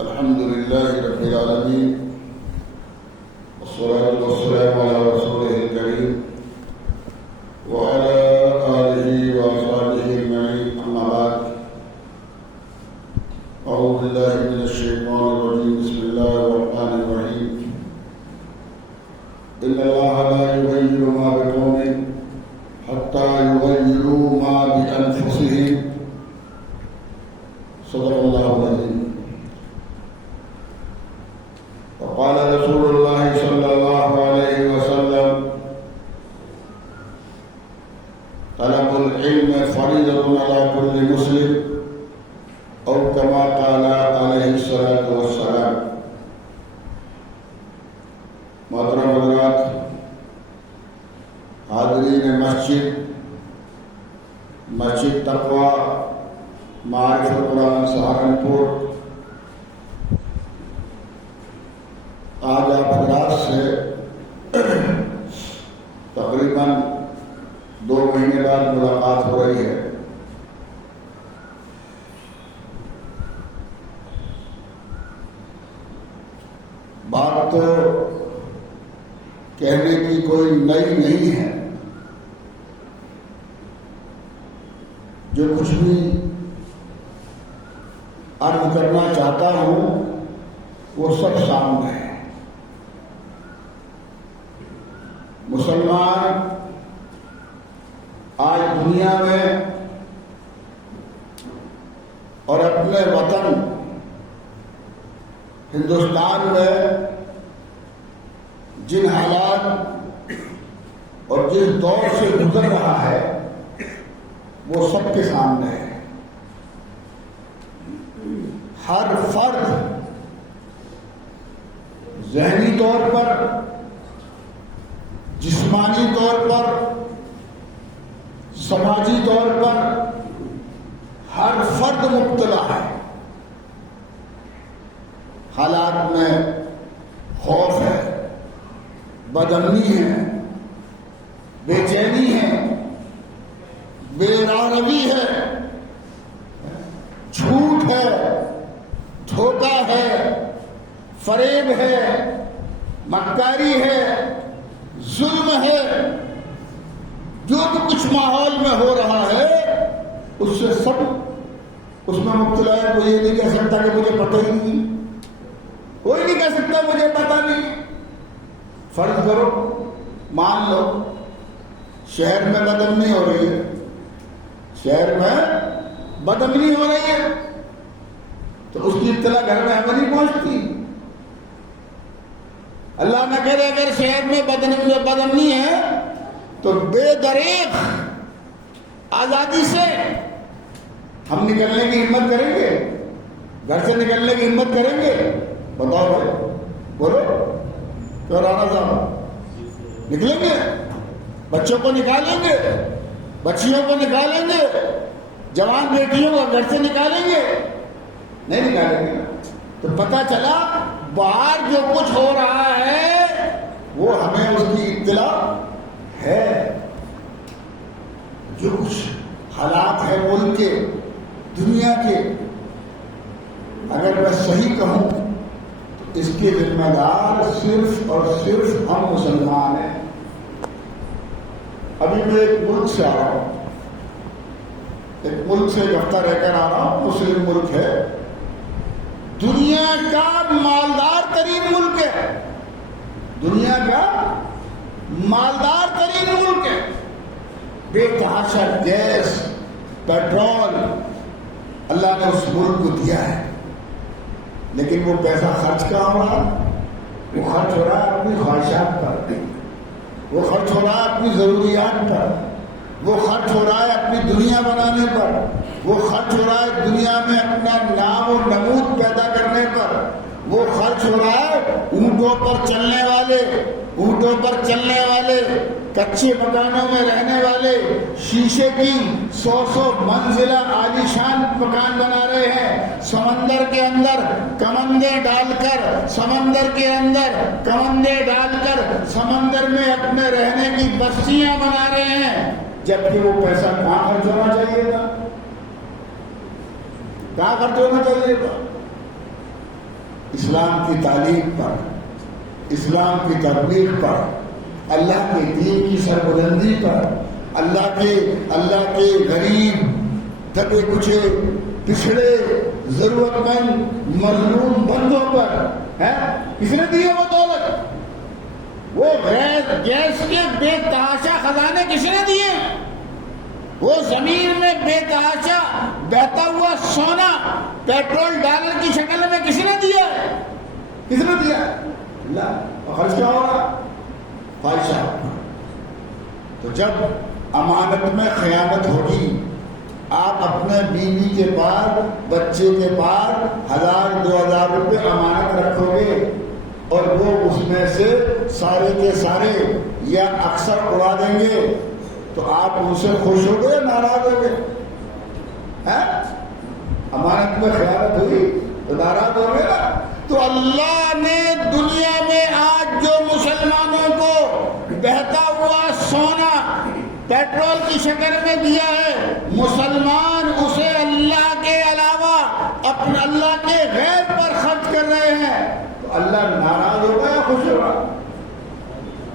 الحمد لله رب العالمين والصلاة والسلام على رسوله الكريم وعلى آله وأصحابه أجمعين أما بعد أعوذ بالله من الشيطان الرجيم بسم الله الرحمن الرحيم إن الله لا يغير ما بقوم حتى يغيروا ما بأنفسهم صدق الله العظيم. وقال رسول الله صلى الله عليه وسلم طلب العلم فريضة على كل مسلم أو كما قال عليه الصلاة والسلام. محترم حضرات، حاضرین مسجد تقویٰ معارف القرآن سہارنپور، آج آپ حضرات سے تقریباً 2 مہینے بعد ملاقات ہو رہی ہے. بات تو کہنے کی کوئی نئی نہیں ہے. جو کچھ بھی عرض کرنا چاہتا ہوں وہ سب سامنے ہے. مسلمان آج دنیا میں اور اپنے وطن ہندوستان میں جن حالات اور جس دور سے گزر رہا ہے وہ سب کے سامنے ہے. ہر فرد ذہنی طور پر، جسمانی طور پر، سماجی طور پر ہر فرد مبتلا ہے. حالات میں خوف ہے، بدامنی ہے، بے چینی ہے، بے راروی ہے، جھوٹ ہے، دھوکہ ہے، فریب ہے، مکاری ہے، ظلم ہے. جو کچھ ماحول میں ہو رہا ہے اس سے سب اس میں مبتلا ہے. کوئی یہ نہیں کہہ سکتا کہ مجھے پتہ ہی نہیں، کوئی نہیں کہہ سکتا مجھے پتہ نہیں. فرض کرو، مان لو شہر میں بدامنی ہو رہی ہے، شہر میں بدامنی ہو رہی ہے تو اس کی اطلاع گھر میں ہمیں نہیں پہنچتی. اللہ نہ کرے اگر شہر میں بدامنی ہے تو بے دریغ آزادی سے ہم نکلنے کی ہمت کریں گے؟ گھر سے نکلنے کی ہمت کریں گے؟ بتاؤ بھائی، بولو. تو رانا صاحب نکلیں گے؟ بچوں کو نکالیں گے، بچیوں کو نکالیں گے، جوان بیٹیوں کو گھر سے نکالیں گے؟ نہیں نکالیں گے. تو پتہ چلا باہر جو کچھ ہو رہا ہے وہ ہمیں اس کی اطلاع ہے. جو کچھ حالات ہے ملک کے، دنیا کے، اگر میں صحیح کہوں تو اس کے ذمہ دار صرف اور صرف ہم مسلمان ہیں. ابھی میں ایک ملک سے آ رہا ہوں، ایک ملک سے ایک ہفتہ رہ کر آ رہا ہوں. مسلم ملک ہے، دنیا کا مالدار ترین ملک ہے، دنیا کا مالدار ترین ملک ہے. بے تحاشا گیس، پیٹرول اللہ نے اس ملک کو دیا ہے. لیکن وہ پیسہ خرچ کہاں ہو رہا؟ وہ خرچ ہو رہا ہے اپنی خواہشات پر، وہ خرچ ہو رہا ہے اپنی ضروریات پر، وہ خرچ ہو رہا ہے اپنی دنیا بنانے پر، وہ خرچ ہو رہا ہے دنیا میں اپنا نام و نمود پیدا کرنے پر، وہ خرچ ہو رہا ہے اونٹوں پر چلنے والے کچے مکانوں میں رہنے والے، شیشے کی 100 منزلہ عالیشان مکان بنا رہے ہیں. سمندر کے اندر کمندے ڈال کر سمندر میں اپنے رہنے کی بستیاں بنا رہے ہیں. جبکہ وہ پیسہ کہاں خرچ ہونا چاہیے تھا؟ کہاں خرچ ہونا چاہیے تھا؟ اسلام کی تعلیم پر، اسلام کی تبلیغ پر، اللہ کے دین کی سربلندی پر، اللہ کے غریب، دبے کچے، پچھڑے، ضرورت مند، مظلوم بندوں پر ہے کس نے دی ہے وہ دولت؟ وہ گیس کے بے تحاشا خزانے کس نے دیے؟ وہ زمین میں بے تحاشا بہتا ہوا سونا پیٹرول ڈالر کی شکل میں کس نے دیا ہے؟ کس نے دیا؟ اللہ۔ خرچ کیا ہو رہا؟ خواہشہ۔ تو جب امانت میں خیانت ہوگی، آپ اپنے بیوی کے پاس، بچے کے پاس 1000-2000 روپے امانت رکھو گے اور وہ اس میں سے سارے کے سارے یا اکثر اڑا دیں گے، تو آپ ان سے خوش ہو گئے، ناراض ہو گئے؟ امانت میں خیانت ہوئی تو ناراض ہو گئے نا۔ تو اللہ نے دنیا میں آج جو مسلمانوں کو بہتا ہوا سونا پیٹرول کی شکل میں دیا ہے، مسلمان اسے اللہ کے علاوہ اپنے اللہ کے غیر پر خرچ کر رہے ہیں، تو اللہ ناراض ہوگا یا خوش ہوگا؟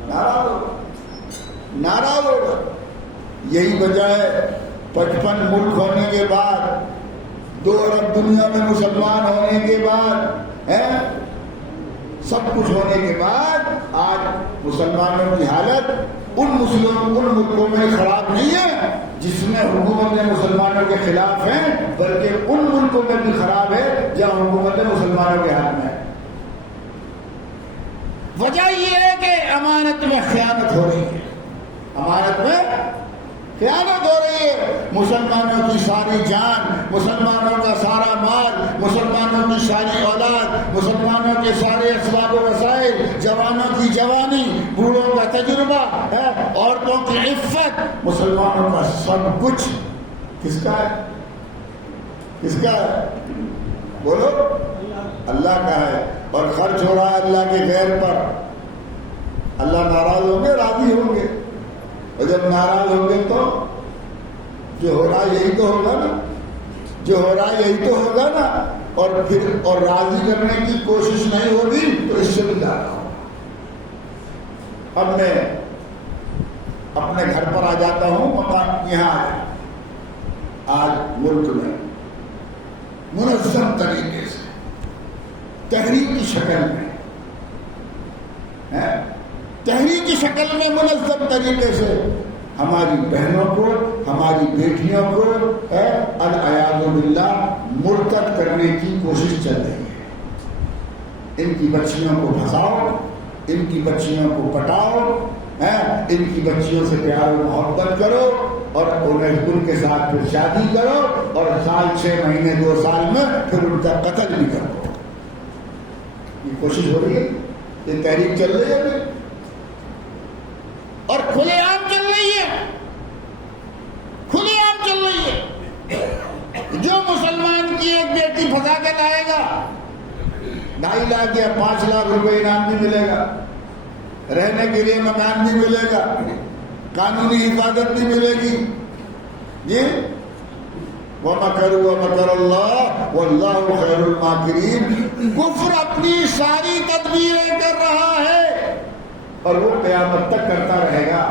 ناراض ہوگا، ناراض ہوگا۔ یہی وجہ ہے 55 ملک ہونے کے بعد، 2 ارب دنیا میں مسلمان ہونے کے بعد، سب کچھ ہونے کے بعد، آج مسلمانوں کی حالت ان ملکوں میں خراب نہیں ہے جس میں حکومتیں مسلمانوں کے خلاف ہیں، بلکہ ان ملکوں میں بھی خراب ہے جہاں حکومتیں مسلمانوں کے ہاتھ میں ہیں۔ وجہ یہ ہے کہ امانت میں خیانت ہو رہی ہے، امانت میں خیانت ہو رہی ہے۔ مسلمانوں کی ساری جان، مسلمانوں کا سارا مال، مسلمانوں کی ساری اولاد، مسلمانوں کے سارے اسباب و وسائل، جوانوں کی جوانی، بوڑھوں کا تجربہ ہے، عورتوں کی عفت، مسلمانوں کا سب کچھ کس کا ہے؟ کس کا ہے؟ بولو، اللہ کا ہے، اور خرچ ہو رہا ہے اللہ کے غیر پر۔ اللہ ناراض ہوں گے، راضی ہوں گے؟ اور جب ناراض ہوں گے تو جو ہو رہا یہی تو ہوگا نا، جو ہو رہا یہی تو ہوگا نا، اور پھر اور راضی کرنے کی کوشش نہیں ہوگی تو اس سے بھی زیادہ ہوگا۔ اب میں اپنے گھر پر آ جاتا ہوں، مکان یہاں آج ملک میں منظم طریقے سے تحریک کی شکل میں، تحریک کی شکل میں منظم طریقے سے ہماری بہنوں کو، ہماری بیٹیوں کو العیاذ باللہ مرتد کرنے کی کوشش چل رہی ہے۔ ان کی بچیوں کو پھنساؤ، ان کی بچیوں کو پٹاؤ، ان کی بچیوں سے پیار و محبت کرو اور انہیں ان کے ساتھ پھر شادی کرو اور سال 6 مہینے 2 سال میں پھر ان کا قتل بھی کرو۔ یہ کوشش ہو رہی ہے، یہ تحریک چل رہی ہے اور کھلے عام چل رہی ہے، کھلے عام چل رہی ہے۔ جو مسلمان کی ایک بیٹی پھنسا کے لائے گا 2.5 لاکھ یا 5 لاکھ روپے انعام بھی ملے گا، رہنے کے لیے مکان بھی ملے گا، قانونی حفاظت بھی ملے گی۔ جی وَمَكَرُوا وَمَكَرَ اللَّهُ وَاللَّهُ خَيْرُ الْمَاكِرِينَ۔ کفر اپنی ساری تدبیریں کر رہا ہے اور وہ قیامت تک کرتا رہے گا۔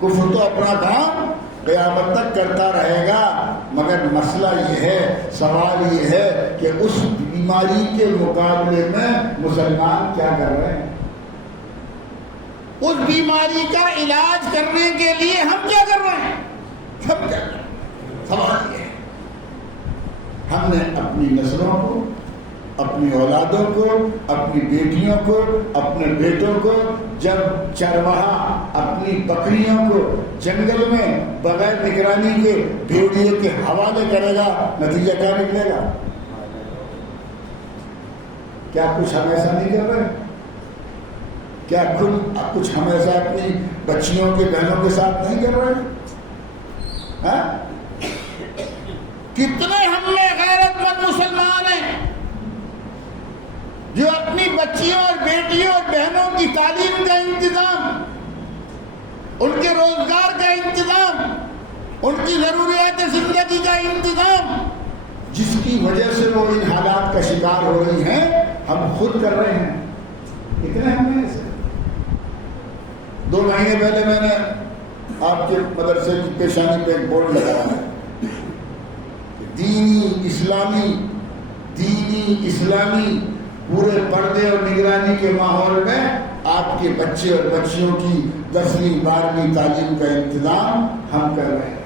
کفر تو اپنا کام قیامت تک کرتا رہے گا، مگر مسئلہ یہ ہے، سوال یہ ہے کہ اس بیماری کے مقابلے میں مسلمان کیا کر رہے ہیں؟ اس بیماری کا علاج کرنے کے لیے ہم کیا کر رہے ہیں؟ ہم کیا کر رہے ہیں؟ سوال یہ ہے۔ ہم نے اپنی نسلوں کو، اپنی اولادوں کو، اپنی بیٹیوں کو، اپنے بیٹوں کو جب چرواہا اپنی بکریوں کو جنگل میں بغیر نگرانی کے بھیڑیے کے حوالے کرے گا، نتیجہ کیا نکلے گا؟ کیا کچھ ہم ایسا نہیں کر رہے؟ کیا کچھ ہم ایسا اپنی بچیوں کے بہنوں کے ساتھ نہیں کر رہے؟ کتنے ہم میں غیرت مند مسلمان ہیں جو اپنی بچیوں اور بیٹیوں اور بہنوں کی تعلیم کا انتظام، ان کے روزگار کا انتظام، ان کی ضروریات زندگی کا انتظام، جس کی وجہ سے وہ ان حالات کا شکار ہو رہی ہیں، ہم خود کر رہے ہیں. کتنے ہم ہیں اسے؟ 2 مہینے پہلے میں نے آپ کے مدرسے کی پیشانی پہ ایک بورڈ لگایا ہے، دینی اسلامی پورے پردے اور نگرانی کے ماحول میں آپ کے بچے اور بچیوں کی 10ویں 12ویں تعلیم کا انتظام ہم کر رہے ہیں.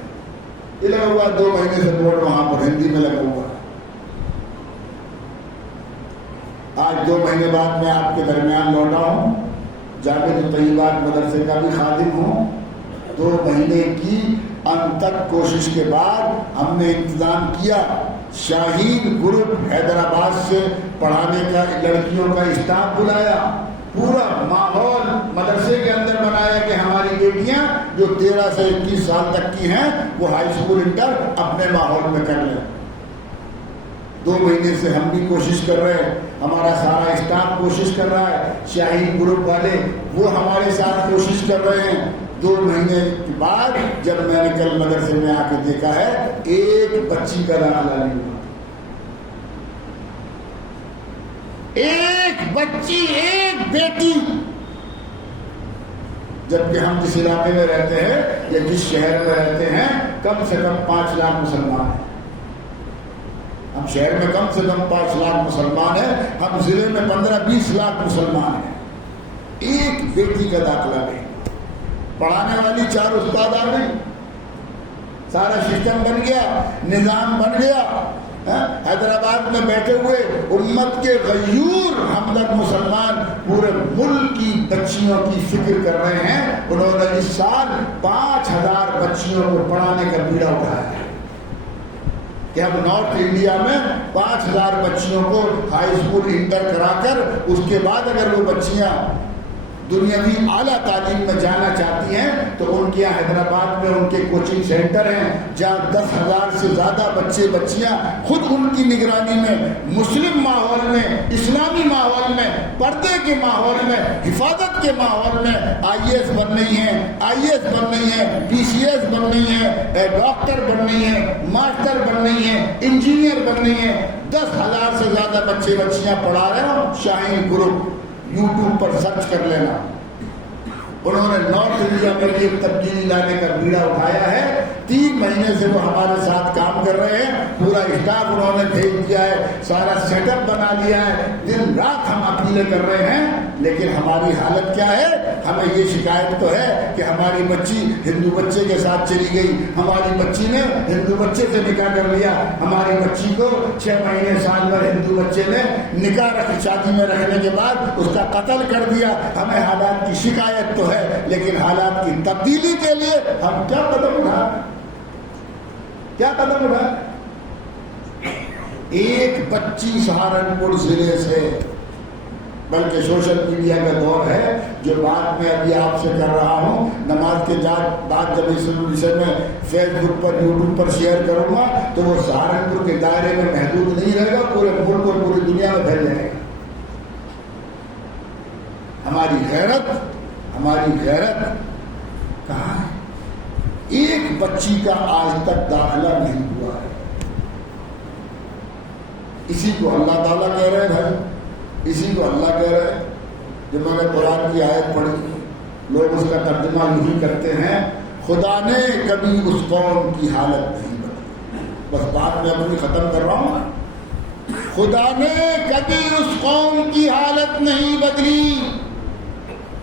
یہ لگا ہوا 2 مہینے سے بورڈ وہاں پر ہندی میں لگا ہوا ہے. آج 2 مہینے بعد میں آپ کے درمیان لوٹا ہوں، جامع طیبات مدرسے کا بھی خادم ہوں. 2 مہینے کی انتک کوشش کے بعد ہم نے انتظام کیا، شاہین گروپ حیدرآباد سے پڑھانے کا، لڑکیوں کا اسٹاف بلایا، پورا ماحول مدرسے کے اندر بنایا کہ ہماری بیٹیاں جو 13 سے 21 سال تک کی ہیں وہ ہائی اسکول انٹر اپنے ماحول میں کر لیں. 2 مہینے سے ہم بھی کوشش کر رہے ہیں، ہمارا سارا اسٹاف کوشش کر رہا ہے، شاہین گروپ والے وہ ہمارے ساتھ کوشش کر رہے ہیں. 2 مہینے کے بعد جب میں نے کل مدرسے میں آ کے دیکھا ہے، ایک بچی کا داخلہ نہیں ہوا. ایک بچی، ایک بیٹی. جبکہ ہم جس علاقے میں رہتے ہیں یا جس شہر میں رہتے ہیں کم سے کم 5 لاکھ مسلمان ہیں. ہم شہر میں کم سے کم 5 لاکھ مسلمان ہیں، ہم ضلع میں 15-20 لاکھ مسلمان ہیں. ایک بیٹی کا داخلہ نہیں. پڑھانے والی 4 استاد آ گئی، سارا سسٹم بن گیا، نظام بن گیا. حیدرآباد میں بیٹھے ہوئے امت کے غیور ہمدرد مسلمان پورے ملک کی بچیوں کی فکر کر رہے ہیں. انہوں نے اس سال 5000 بچیوں کو پڑھانے کا بیڑا اٹھایا ہے کہ ہم نارتھ انڈیا میں 5000 بچیوں کو ہائی اسکول انٹر کرا کر اس کے بعد اگر وہ بچیاں دنیاوی اعلیٰ تعلیم میں جانا چاہتی ہیں تو ان کے یہاں حیدرآباد میں ان کے کوچنگ سینٹر ہیں جہاں 10,000 سے زیادہ بچے بچیاں خود ان کی نگرانی میں مسلم ماحول میں، اسلامی ماحول میں، پردے کے ماحول میں، حفاظت کے ماحول میں IAS بن رہی ہیں، IAS بن رہی ہیں، PCS بن رہی ہیں، ڈاکٹر بن رہی ہیں، ماسٹر بن رہی ہیں، انجینئر بن رہی ہیں. 10,000 سے زیادہ بچے بچیاں پڑھا رہے ہوں. شاہین گروپ یوٹیوب پر سرچ کر لینا. انہوں نے نارتھ انڈیا میں ایک تبدیلی لانے کا بیڑا اٹھایا ہے. 3 مہینے سے وہ ہمارے ساتھ کام کر رہے ہیں. پورا اسٹاف انہوں نے بھیج دیا ہے، سارا سیٹ اپ بنا لیا ہے. دن رات ہم اپیلیں کر رہے ہیں. لیکن ہماری حالت کیا ہے؟ ہمیں یہ شکایت تو ہے کہ ہماری بچی ہندو بچے کے ساتھ چلی گئی، ہماری بچی نے ہندو بچے سے نکاح کر لیا، ہماری بچی کو 6 مہینے سال بھر ہندو بچے نے نکاح شادی میں رکھنے کے بعد اس کا قتل کر دیا. ہمیں حالات کی شکایت تو ہے، لیکن حالات کی تبدیلی کے لیے ہم کیا قدم اٹھائیں؟ ایک بچی سہارنپور ضلع سے، بلکہ سوشل میڈیا کا دور ہے جو بات میں ابھی آپ سے کر رہا ہوں، نماز کے بعد جب اسے میں فیس بک پر یوٹیوب پر شیئر کروں گا تو وہ سہارنپور کے دائرے میں محدود نہیں رہے گا، پورے ملک اور پوری دنیا میں پھیل جائے گا. ہماری غیرت کہاں ہے؟ ایک بچی کا آج تک داخلہ نہیں ہوا ہے. اسی کو اللہ تعالیٰ کہہ رہے ہیں بھائی، اسی کو اللہ کہہ رہے ہیں. جب میں نے قرآن کی آیت پڑھی، لوگ اس کا ترجمہ یوں کرتے ہیں، خدا نے کبھی اس قوم کی حالت نہیں بدلی. بس بات میں اپنی ختم کر رہا ہوں. خدا نے کبھی اس قوم کی حالت نہیں بدلی،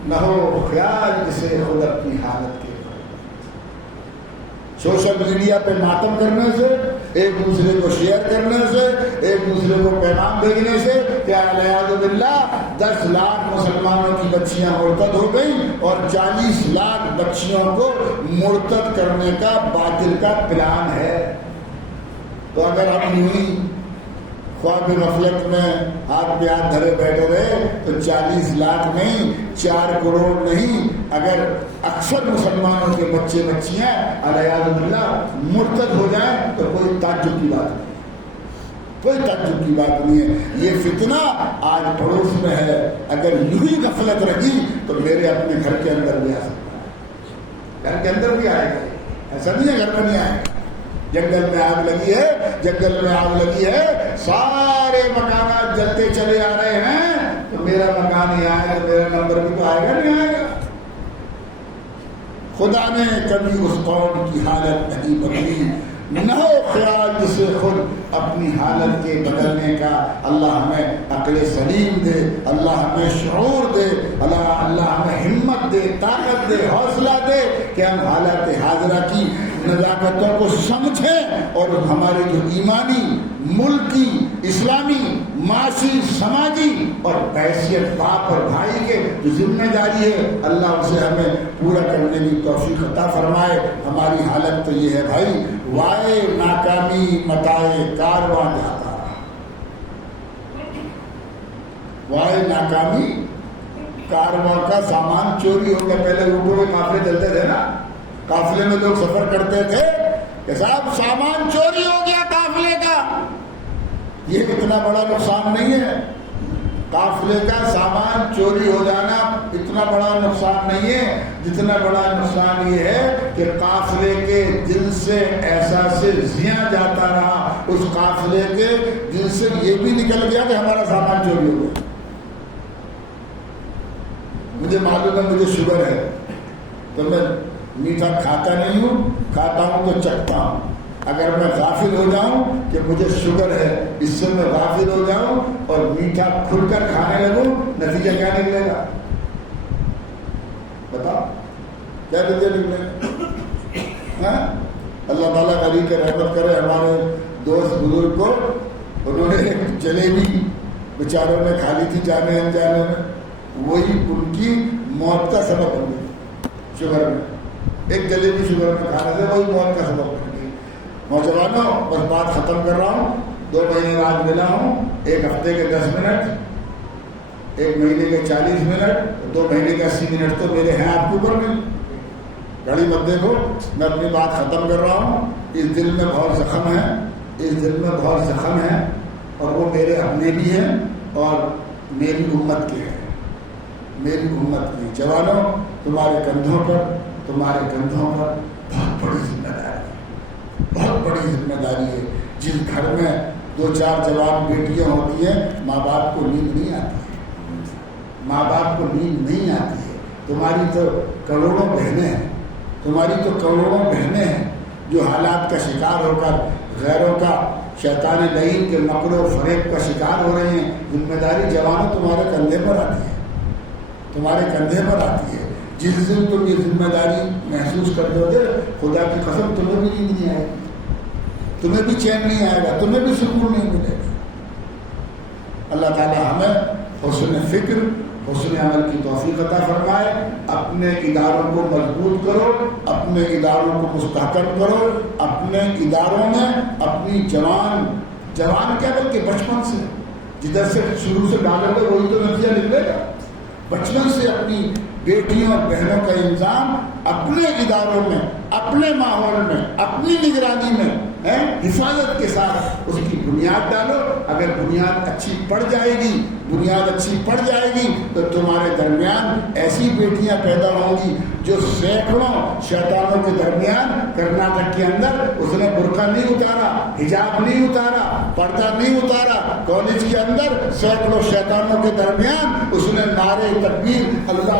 نہ ہو خیال جسے خود اپنی حالت کے. سوشل میڈیا پہ ماتم کرنے سے، ایک دوسرے کو شیئر کرنے سے، ایک دوسرے کو پیغام بھیجنے سے کیا والعیاذ باللہ 10 لاکھ مسلمانوں کی بچیاں مرتد ہو گئیں اور 40 لاکھ بچیوں کو مرتد کرنے کا باطل کا پلان ہے. تو اگر ہم یوں خواب غفلت میں ہاتھ پہ ہاتھ دھرے بیٹھے رہے تو 40 لاکھ نہیں، 4 کروڑ نہیں، اگر اکثر مسلمانوں کے بچے بچیاں والعیاذ باللہ مرتد ہو جائیں تو کوئی تعجب کی بات نہیں، کوئی تعجب کی بات نہیں ہے. یہ فتنہ آج پڑوس میں ہے. اگر یوں ہی غفلت رہی تو میرے اپنے گھر کے اندر بھی آ سکتا ہے، گھر کے اندر بھی آئے گا. ایسا نہیں ہے گھر میں نہیں آئے گا. جنگل میں آگ لگی ہے، جنگل میں آگ لگی ہے، سارے مکانات جلتے چلے آ رہے ہیں. وہاں نہیں آئے تو میرا نمبر بھی تو آئے گا نہیں آئے گا. خدا نے کبھی اس قوم کی حالت نہیں بدلی. نہ ہو خیال جسے خود اپنی حالت کے بدلنے کا. اللہ ہمیں عقل سلیم دے, اللہ ہمیں شعور دے, اللہ ہمیں ہمت دے, طاقت دے, حوصلہ دے کہ ہم حالات حاضرہ کی نزاکتوں کو سمجھیں اور ہمارے جو ایمانی, ملکی, اسلامی, معاشی, سماجی اور حیثیت باپ اور بھائی کے جو ذمہ داری ہے اللہ اسے ہمیں پورا کرنے کی توفیق عطا فرمائے. ہماری حالت تو یہ ہے بھائی, وائے ناکامی متائے کارواں جاتا, وائے ناکامی کارواں کا سامان چوری ہو گیا. پہلے اردو میں قافلے چلتے تھے نا, قافلے میں لوگ سفر کرتے تھے کہ صاحب سامان چوری ہو گیا قافلے کا. یہ اتنا بڑا نقصان نہیں ہے, قافلے کا سامان چوری ہو جانا اتنا بڑا نقصان نہیں ہے جتنا بڑا نقصان یہ ہے کہ قافلے کے دل سے احساس زیاں جاتا رہا, اس قافلے کے دل سے یہ بھی نکل گیا کہ ہمارا سامان چوری ہو گیا. مجھے معلوم ہے مجھے شوگر ہے تو میں میٹھا کھاتا نہیں ہوں, کھاتا ہوں تو چکھتا ہوں. اگر میں غافل ہو جاؤں کہ مجھے شوگر ہے, اس سے میں غافل ہو جاؤں اور میٹھا کھل کر کھانے لگوں, نتیجہ کیا نکلے گا بتاؤ, کیا نتیجہ نکلے گا؟ اللہ تعالیٰ علی کے رحمت کرے. ہمارے دوست بزرگ کو انہوں نے ایک جلیبی بیچاروں نے کھا لی تھی جانے انجانے میں, وہی ان کی موت کا سبب بن گئی. شوگر میں ایک جلیبی شوگر میں کھانے سے وہی موت کا سبب بن گئی. نوجوانوں بس بات ختم کر رہا ہوں. 2 مہینے بعد ملا ہوں, 1 ہفتے کے 10 منٹ, 1 مہینے کے 40 منٹ, 2 مہینے کے 80 منٹ تو میرے ہیں آپ کے اوپر میں. گھڑی مت دیکھو, میں اپنی بات ختم کر رہا ہوں. اس دل میں بہت زخم ہے, اس دل میں بہت زخم ہے, اور وہ میرے اپنے بھی ہیں اور میری امت کے ہیں, میری امت کی. جوانوں تمہارے کندھوں پر بہت بڑی ذمہ داری ہے, بہت بڑی ذمہ داری ہے. جس گھر میں 2-4 جوان بیٹیاں ہوتی ہیں ماں باپ کو نیند نہیں آتی ہے, ماں باپ کو نیند نہیں آتی ہے. تمہاری تو کروڑوں بہنیں ہیں, تمہاری تو کروڑوں بہنیں ہیں جو حالات کا شکار ہو کر غیروں کا شیطان لعین کے مکر و فریب کا شکار ہو رہے ہیں. ذمہ داری جوانوں تمہارے کندھے پر آتی ہے, تمہارے کندھے پر آتی ہے. جس دن تم یہ ذمہ داری محسوس کرتے ہو گے, خدا کی قسم تمہیں بھی نیند نہیں آئے گی, تمہیں بھی چین نہیں آئے گا, تمہیں بھی سکون نہیں ملے گا. اللہ تعالیٰ ہمیں حسن فکر, حسن عمل کی توفیق عطا فرمائے. اپنے اداروں کو مضبوط کرو, اپنے اداروں کو مستحکم کرو, اپنے اداروں میں اپنی جوان کیا بلکہ بچپن سے جدھر سے شروع سے ڈالو گے وہی تو نتیجہ نکلے گا. بچپن سے اپنی بیٹیوں اور بہنوں کا انتظام اپنے اداروں میں, اپنے ماحول میں, اپنی نگرانی میں حفاظت کے ساتھ اس کی بنیاد ڈالو. اگر بنیاد اچھی پڑ جائے گی تو تمہارے درمیان ایسی بیٹیاں پیدا ہوں گی جو سینکڑوں شیطانوں کے درمیان, کرناٹک کے اندر اس نے برقع نہیں اتارا, حجاب نہیں اتارا, پردہ نہیں اتارا, کالج کے اندر سینکڑوں شیطانوں کے درمیان اس نے نعرے تکبیر اللہ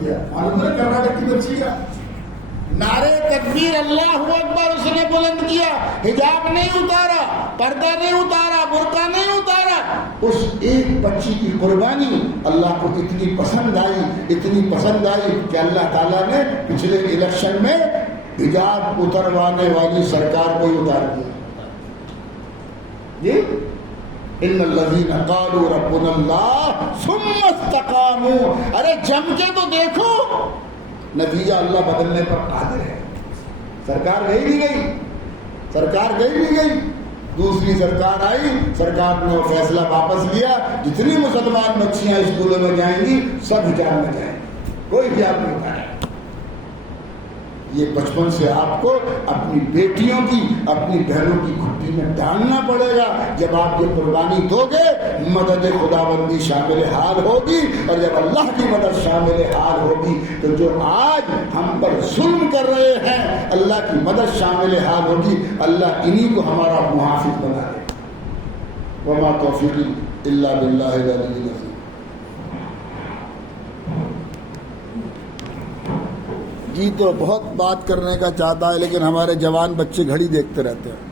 کیا. معلوم ہے کرناٹک کی بچی کا نعرے تکبیر اللہ اکبر اس نے بلند کیا, حجاب نہیں اتارا, پردہ نہیں اتارا, برقع نہیں اتارا. اس ایک بچی کی قربانی اللہ کو اتنی پسند آئی کہ اللہ تعالیٰ نے پچھلے الیکشن میں حجاب اتروانے والی سرکار کو ہی اتار دیا. جی ان الذین قالوا ربنا اللہ ثم استقاموا, ارے جم کے تو دیکھو, نتیجہ اللہ بدلنے پر قادر ہے. سرکار گئی بھی گئی, دوسری سرکار آئی, سرکار نے وہ فیصلہ واپس لیا, جتنی مسلمان بچیاں اسکولوں میں جائیں گی سب حجاب میں جائیں گی, کوئی حجاب نہیں اتارے. یہ بچپن سے آپ کو اپنی بیٹیوں کی, اپنی بہنوں کی گھٹی میں ڈالنا پڑے گا. جب آپ یہ قربانی دو گے مدد خداوندی شامل حال ہوگی, اور جب اللہ کی مدد شامل حال ہوگی تو جو آج ہم پر ظلم کر رہے ہیں اللہ کی مدد شامل حال ہوگی. اللہ انہی کو ہمارا محافظ بنا دے, وما توفیقی الا باللہ العلی العظیم۔ جی تو بہت بات کرنے کا چاہتا ہے لیکن ہمارے جوان بچے گھڑی دیکھتے رہتے ہیں۔